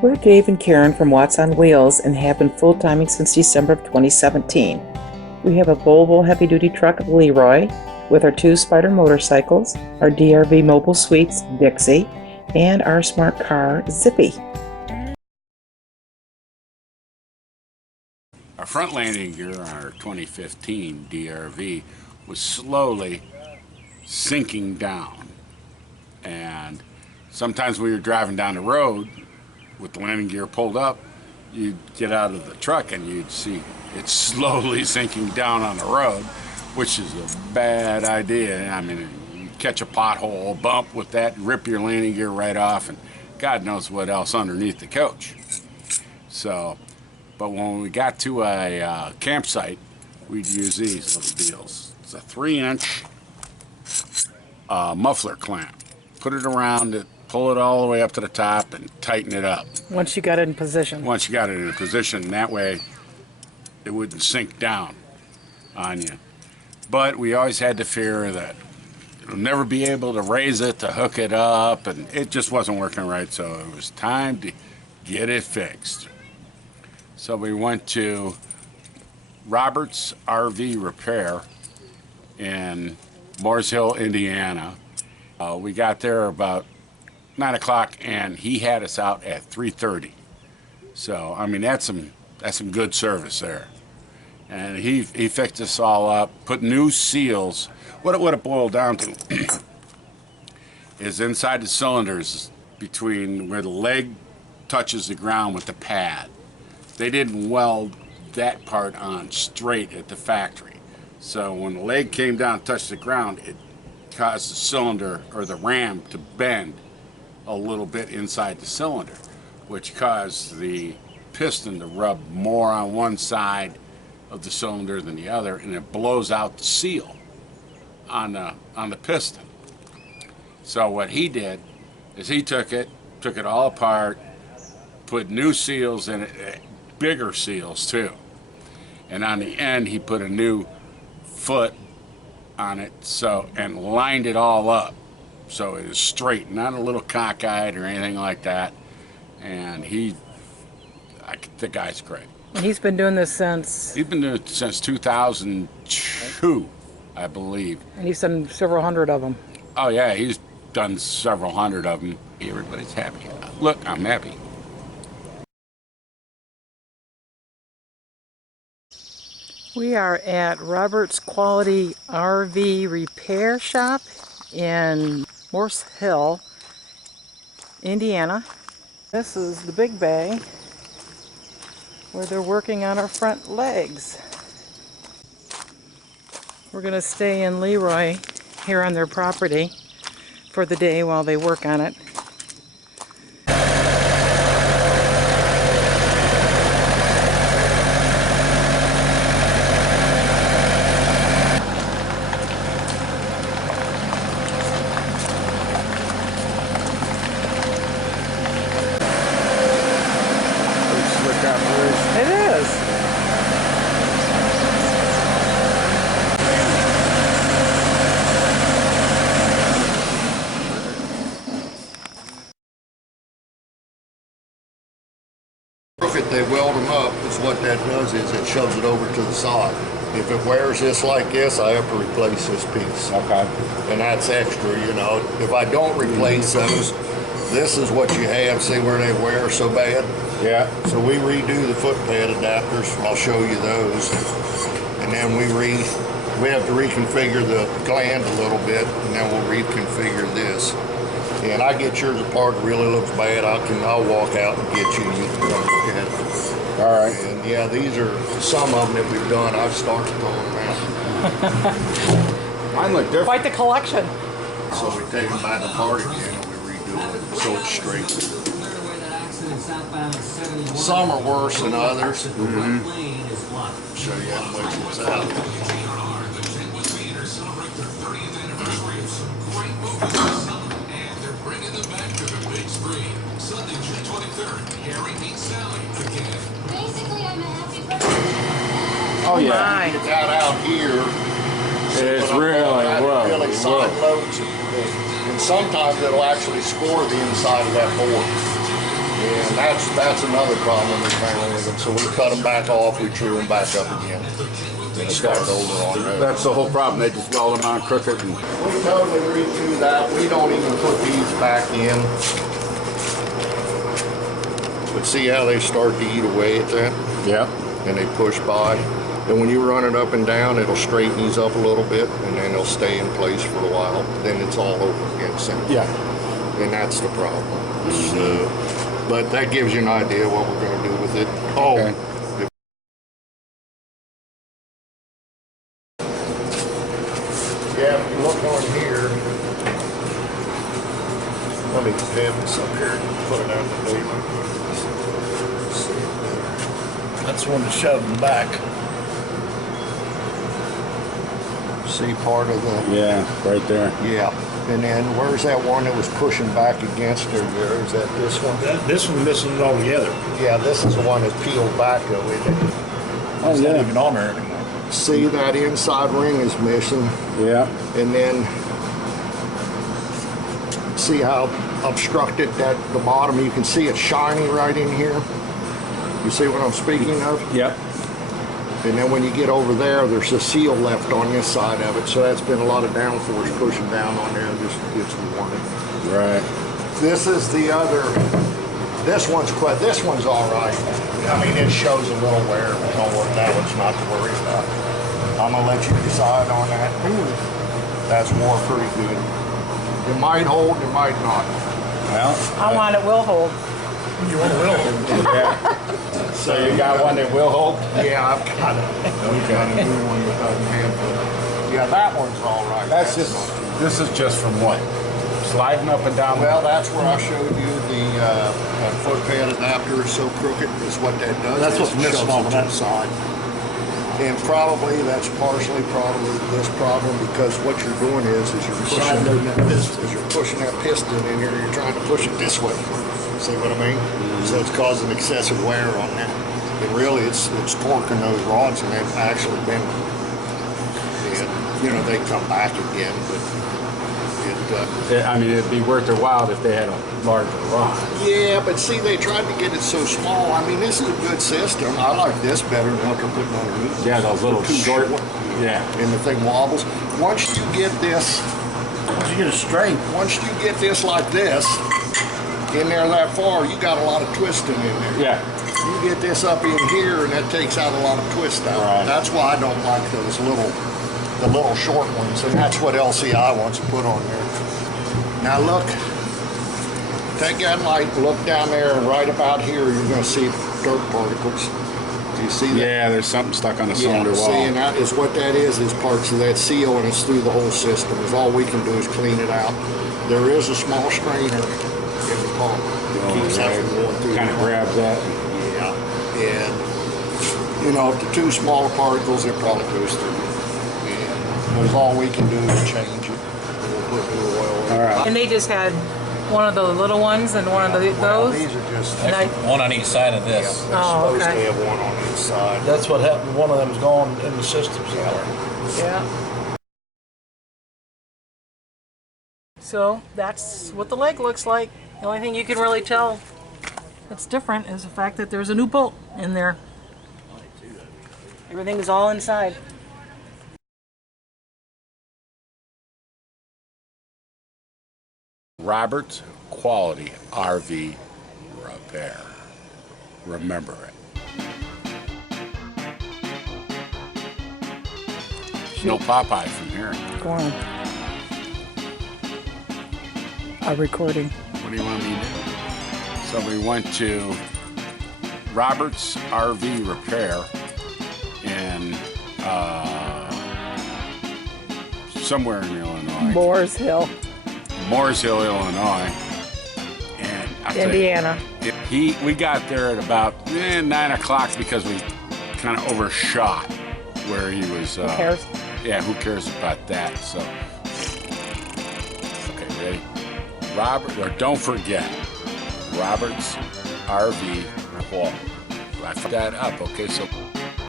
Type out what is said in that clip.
We're Dave and Karen from Watts on Wheels and have been full-timing since December of 2017. We have a Volvo heavy-duty truck Leroy with our 2 Spider motorcycles, our DRV Mobile Suites Dixie, and our smart car Zippy. Our front landing gear on our 2015 DRV was slowly sinking down, and sometimes when you're driving down the road with the landing gear pulled up, you'd get out of the truck and you'd see it slowly sinking down on the road, which is a bad idea. I mean, you catch a pothole, bump with that, rip your landing gear right off, and God knows what else underneath the coach. So, but when we got to a campsite, we'd use these little deals. It's a 3-inch muffler clamp. Put it around it, pull it all the way up to the top, and tighten it up. Once you got it in position. Once you got it in a position, that way it wouldn't sink down on you. But we always had the fear that you'll never be able to raise it to hook it up, and it just wasn't working right, so it was time to get it fixed. So we went to Robert's RV Repair in Moores Hill, Indiana. We got there about 9 o'clock, and he had us out at 3:30. So I mean, that's some good service there. And he fixed us all up, put new seals. What it boiled down to is inside the cylinders, between where the leg touches the ground with the pad, they didn't weld that part on straight at the factory. So when the leg came down and touched the ground, it caused the cylinder or the ram to bend a little bit inside the cylinder, which caused the piston to rub more on one side of the cylinder than the other, and it blows out the seal on the piston. So what he did is he took it all apart, put new seals in it, bigger seals too, and on the end he put a new foot on it, so, and lined it all up so it is straight, not a little cockeyed or anything like that. And the guy's great. And he's been doing this since? He's been doing it since 2002, I believe. And he's done several hundred of them. Oh yeah, he's done several hundred of them. Everybody's happy. Look, I'm happy. We are at Robert's Quality RV Repair Shop in Moores Hill, Indiana. This is the big bay where they're working on our front legs. We're going to stay in Leroy here on their property for the day while they work on it. It is. If they weld them up, is what that does is it shoves it over to the side. If it wears this like this, I have to replace this piece. Okay. And that's extra, you know. If I don't replace those, this is what you have. See where they wear so bad? Yeah. So we redo the foot pad adapters. I'll show you those. And then we have to reconfigure the gland a little bit, and then we'll reconfigure this. And I get yours apart, it really looks bad. I'll walk out and get you. You can come look at it. All right. And yeah, these are some of them that we've done. I've started throwing them out. Mine look different. Quite the collection. So we take them back apart again and we redo it so it's straight. Some are worse than others. Show you how much it's out. Oh yeah. Get that out here. It's really side loads, and sometimes it'll actually score the inside of that board. And that's another problem with mailing with them. So we cut them back off, we true them back up again, and start over on those. That's the whole problem. They just weld them on crooked. And We totally redo that. We don't even put these back in. But see how they start to eat away at that? yeah. And they push by. And when you run it up and down, it'll straighten these up a little bit, and then they'll stay in place for a while. Then it's all over again. Same. Yeah. And that's the problem. So, but that gives you an idea what we're going to do with it. Oh, Okay. yeah, if you look on here, let me have this up here and put it on the table. See it better. That's the one that shoved them back. See part of the, Yeah, right there. yeah. And then where's that one that was pushing back against her there? Is that this one? This one's missing it altogether. Yeah, this is the one that's peeled back though, isn't it? Oh, it's not even on there anymore. See, that inside ring is missing. Yeah. And then see how obstructed that the bottom, you can see it's shiny right in here. You see what I'm speaking of? Yep. And then when you get over there, there's a seal left on this side of it. So that's been a lot of downforce pushing down on there and just gets worn. Right. This is the other, this one's all right. I mean, it shows a little wear, but don't worry, that one's not to worry about. I'm gonna let you decide on that. That's wore pretty good. It might hold, it might not. Well, I want it will hold. You want to will? yeah. So you got one that will hold? Yeah, I've got a new one that doesn't have it. Yeah, that one's all right. That's just, this is just from what? Sliding up and down? Well, that's where I showed you the foot pad adapter is so crooked is what that does. That's is what's it missing shoves off it of to that the side. And probably that's partially probably this problem because what you're doing is you're pushing that piston in here. You're trying to push it this way. See what I mean? So it's causing excessive wear on that. And really, it's torquing those rods and they've actually been. And, you know, they come back again, but it. I mean, it'd be worth their while if they had a larger rod. Yeah, but see, they tried to get it so small. I mean, this is a good system. I like this better than what they're putting underneath. Yeah, those little Too short. Yeah. And the thing wobbles. Once you get this, Once you get it straight, once you get this like this, in there that far, you got a lot of twisting in there. Yeah. You get this up in here, and that takes out a lot of twist out. Right. That's why I don't like those the little short ones, and that's what LCI wants to put on there. Now look, take that light, look down there, and right about here, you're going to see dirt particles. Do you see that? Yeah, there's something stuck on the cylinder wall. See, and that is what that is parts of that seal, and it's through the whole system. Is all we can do is clean it out. There is a small strainer in the pump that keeps having going through. Kind of grabs that. Yeah, and you know, if the two smaller particles, it probably goes through. And that's all we can do is change it. We'll put new oil in. All right. And they just had one of the little ones and one of Well, those. these are just. And I, one on each side of Yeah, this. they're Oh, supposed okay. to have one on each side. That's what happened. One of them's gone in the system somewhere. yeah. So that's what the leg looks like. The only thing you can really tell that's different is the fact that there's a new bolt in there. Everything is all inside. Robert's Quality RV Repair. Remember it. No Popeye from here. Go on. A recording. What do you want me to do? So we went to Robert's RV Repair in somewhere in Illinois. Boars Hill, Mooresville, Illinois. And I'll tell you, Indiana. we got there at about 9 o'clock because we kind of overshot where he was. Who cares? Yeah, who cares about that? So, okay, ready? Don't forget, Robert's RV Quality. I fucked that up. Okay, so.